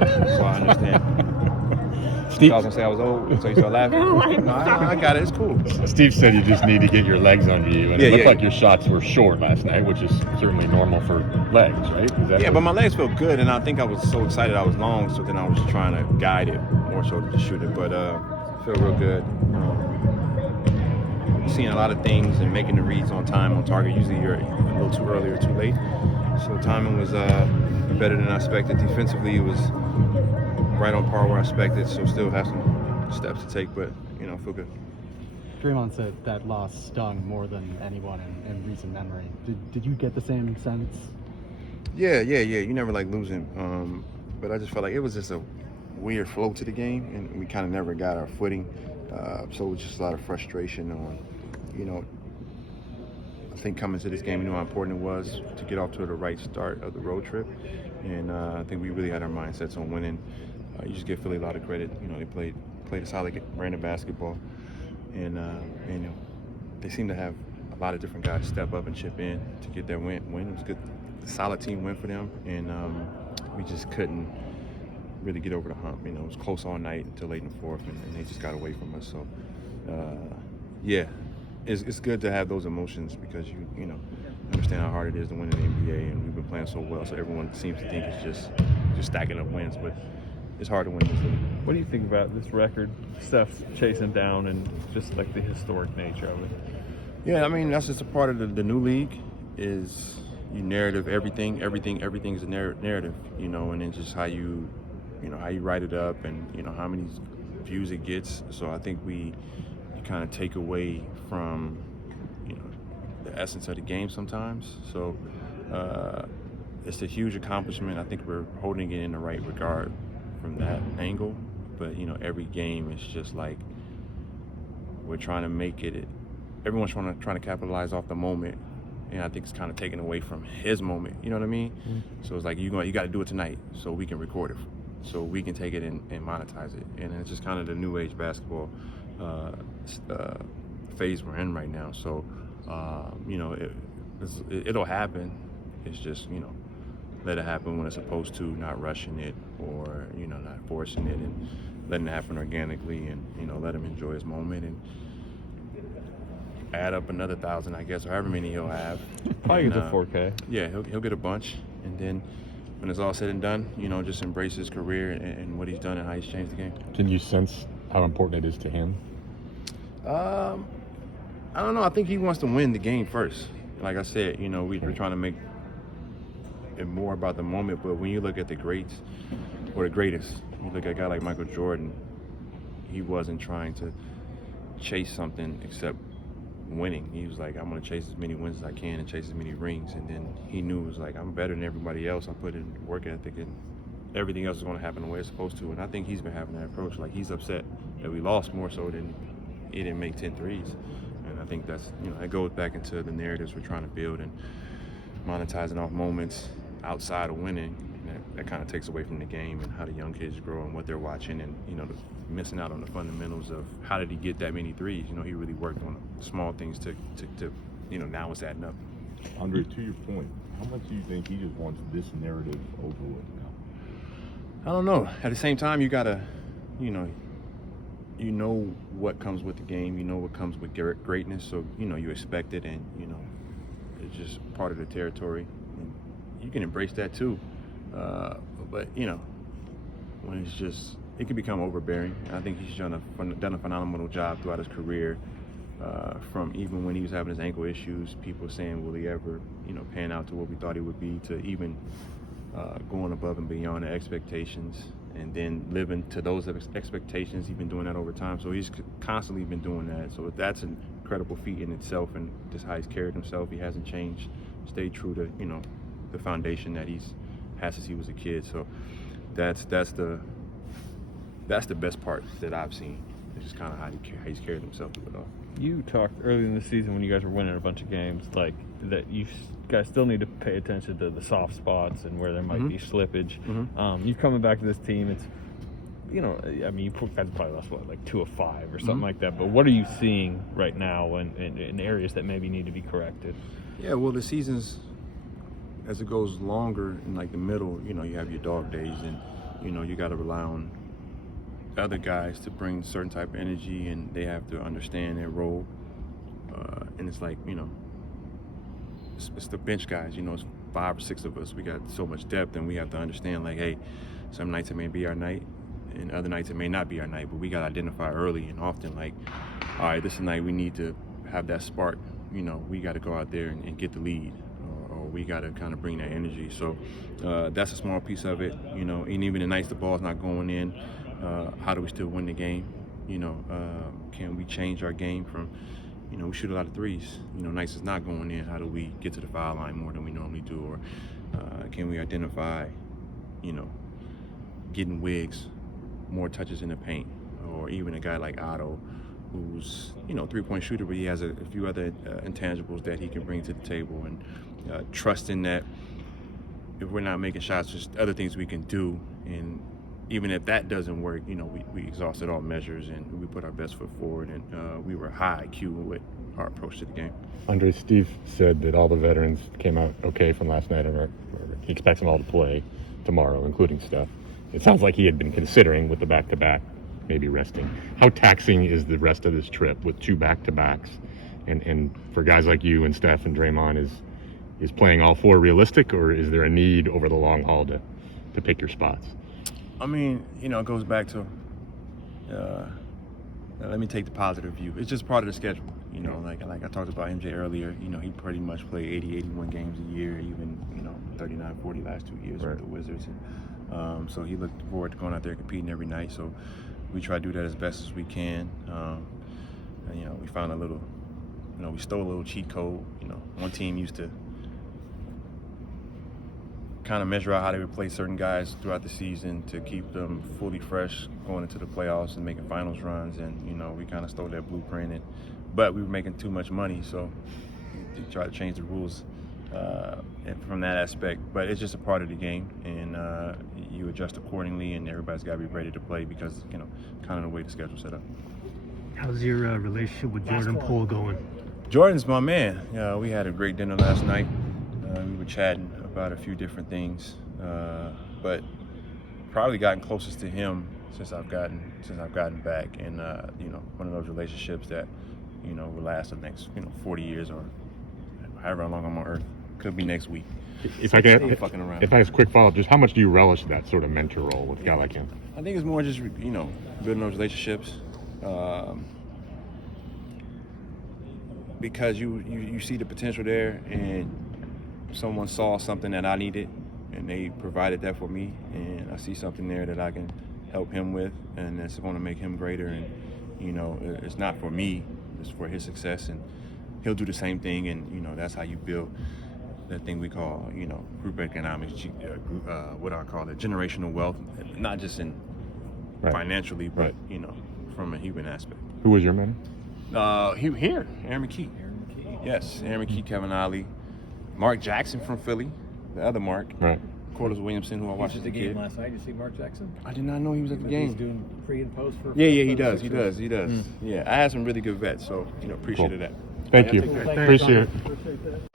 So I understand. Steve, I was gonna say I was old, so you start laughing. No, I got it. It's cool. Steve said you just need to get your legs under you, and Yeah, it looked yeah. like your shots were short last night, which is certainly normal for legs, right? Is that Yeah, but my legs felt good, and I think I was so excited I was long, so then I was trying to guide it more so to shoot it. But felt real good. Seeing a lot of things and making the reads on time on target. Usually you're a little too early or too late. So timing was better than I expected. Defensively, it was right on par where I expected. So still have some steps to take, but feel good. Draymond said that loss stung more than anyone in recent memory. Did you get the same sense? Yeah. You never like losing, but I just felt like it was just a weird flow to the game, and we kind of never got our footing. So it was just a lot of frustration on, I think coming to this game, how important it was to get off to the right start of the road trip, and I think we really had our mindsets on winning. You just give Philly a lot of credit. They played a solid brand of basketball, and they seem to have a lot of different guys step up and chip in to get their win. It was good, a solid team win for them, and we just couldn't really get over the hump. It was close all night until late in the fourth, and they just got away from us. So, it's good to have those emotions because you understand how hard it is to win in the NBA, and we've been playing so well. So everyone seems to think it's just stacking up wins, but it's hard to win this league. What do you think about this record? Steph's chasing down and just like the historic nature of it. Yeah, that's just a part of the new league. Is you narrative everything is a narrative, and then just how you write it up and how many views it gets. So I think you kind of take away from the essence of the game sometimes. So it's a huge accomplishment. I think we're holding it in the right regard from that angle, but every game is just like we're trying to make it. Everyone's trying to capitalize off the moment, and I think it's kind of taken away from his moment. You know what I mean? Mm-hmm. So it's like you got to do it tonight so we can record it, so we can take it and monetize it. And it's just kind of the new age basketball phase we're in right now. So it'll happen. It's just let it happen when it's supposed to, not rushing it or not forcing it, and letting it happen organically, and let him enjoy his moment and add up another 1,000, I guess, or however many he'll have. Probably get to 4K. Yeah, he'll get a bunch, and then when it's all said and done, just embrace his career and what he's done and how he's changed the game. Can you sense how important it is to him? I don't know. I think he wants to win the game first. Like I said, we're trying to make it more about the moment, but when you look at the greats or the greatest, you look at a guy like Michael Jordan, he wasn't trying to chase something except winning. He was like, I'm going to chase as many wins as I can and chase as many rings, and then he knew it was like, I'm better than everybody else. I put in work ethic, and everything else is going to happen the way it's supposed to. And I think he's been having that approach. Like, he's upset that we lost more so than he didn't make 10 threes. And I think that's, it goes back into the narratives we're trying to build and monetizing off moments outside of winning. That kind of takes away from the game and how the young kids grow and what they're watching, and missing out on the fundamentals of how did he get that many threes. He really worked on small things to now it's adding up. Andre, to your point, how much do you think he just wants this narrative over with now? I don't know. At the same time, you gotta, what comes with the game. What comes with greatness. So you expect it, and it's just part of the territory. And you can embrace that too. But when it's just, it can become overbearing. And I think he's done a phenomenal job throughout his career. From even when he was having his ankle issues, people saying, will he ever, pan out to what we thought he would be, to even going above and beyond the expectations, and then living to those expectations. He's been doing that over time. So he's constantly been doing that. So that's an incredible feat in itself, and just how he's carried himself. He hasn't changed, stayed true to, the foundation that he's had since he was a kid. So that's the best part that I've seen. It's just kind of how he's carried himself through it all. You talked earlier in the season when you guys were winning a bunch of games, like that you guys still need to pay attention to the soft spots and where there might be slippage. You're coming back to this team. It's, you guys probably lost like 2 of 5 or something like that. But what are you seeing right now in areas that maybe need to be corrected? Yeah, well, the season's, as it goes longer in like the middle, you have your dog days, and you know, you got to rely on other guys to bring certain type of energy, and they have to understand their role. And it's like, you know, it's the bench guys, you know, it's 5 or 6 of us. We got so much depth, and we have to understand, like, hey, some nights it may be our night, and other nights it may not be our night, but we got to identify early and often, like, all right, this is a night we need to have that spark. You know, we got to go out there and get the lead, or we got to kind of bring that energy. So that's a small piece of it, you know, and even the nights the ball's not going in, how do we still win the game? You know, can we change our game from, you know, we shoot a lot of threes. You know, nights is not going in. How do we get to the foul line more than we normally do? Or can we identify, you know, getting Wiggs more touches in the paint? Or even a guy like Otto, who's, you know, 3-point shooter, but he has a few other intangibles that he can bring to the table. And trusting that if we're not making shots, just other things we can do. And even if that doesn't work, you know, we exhausted all measures and we put our best foot forward, and we were high IQ with our approach to the game. Andre, Steve said that all the veterans came out okay from last night, and he expects them all to play tomorrow, including Steph. It sounds like he had been considering with the back-to-back, maybe resting. How taxing is the rest of this trip with 2 back-to-backs? And for guys like you and Steph and Draymond, is playing all 4 realistic, or is there a need over the long haul to pick your spots? I mean, you know, it goes back to, let me take the positive view. It's just part of the schedule. You know, like I talked about MJ earlier, you know, he pretty much played 80, 81 games a year, even, you know, 39, 40 last 2 years with the Wizards. And, so he looked forward to going out there competing every night. So we try to do that as best as we can. And, you know, we found a little, you know, we stole a little cheat code. You know, one team used to kind of measure out how they would play certain guys throughout the season to keep them fully fresh going into the playoffs and making finals runs. And, you know, we kind of stole that blueprint, but we were making too much money, so we tried to change the rules from that aspect. But it's just a part of the game, and you adjust accordingly, and everybody's got to be ready to play because, you know, kind of the way the schedule's set up. How's your relationship with Jordan Poole going? Jordan's my man. We had a great dinner last night. We were chatting about a few different things, but probably gotten closest to him since I've gotten back, and you know, one of those relationships that, you know, will last the next, you know, 40 years or however long I'm on Earth. Could be next week. If I can, fucking around. if I ask a quick follow-up, just how much do you relish that sort of mentor role with a guy like him? I think it's more just, you know, building those relationships, because you see the potential there, and someone saw something that I needed, and they provided that for me, and I see something there that I can help him with, and that's going to make him greater. And, you know, it's not for me, it's for his success, and he'll do the same thing. And, you know, that's how you build that thing we call, you know, group economics, what I call it, generational wealth, not just in financially, but, you know, from a human aspect. Who was your man? Here, Aaron McKee. Yes, Aaron McKee, Kevin Ollie, Mark Jackson from Philly, the other Mark. Right. Corliss Williamson, who I watched at the game last night. Did you see Mark Jackson? I did not know he was at the game. He's doing pre and post for. Yeah, he does. Yeah, I had some really good vets, so, you know, appreciated that. Thank you. Thanks, Appreciate John. it.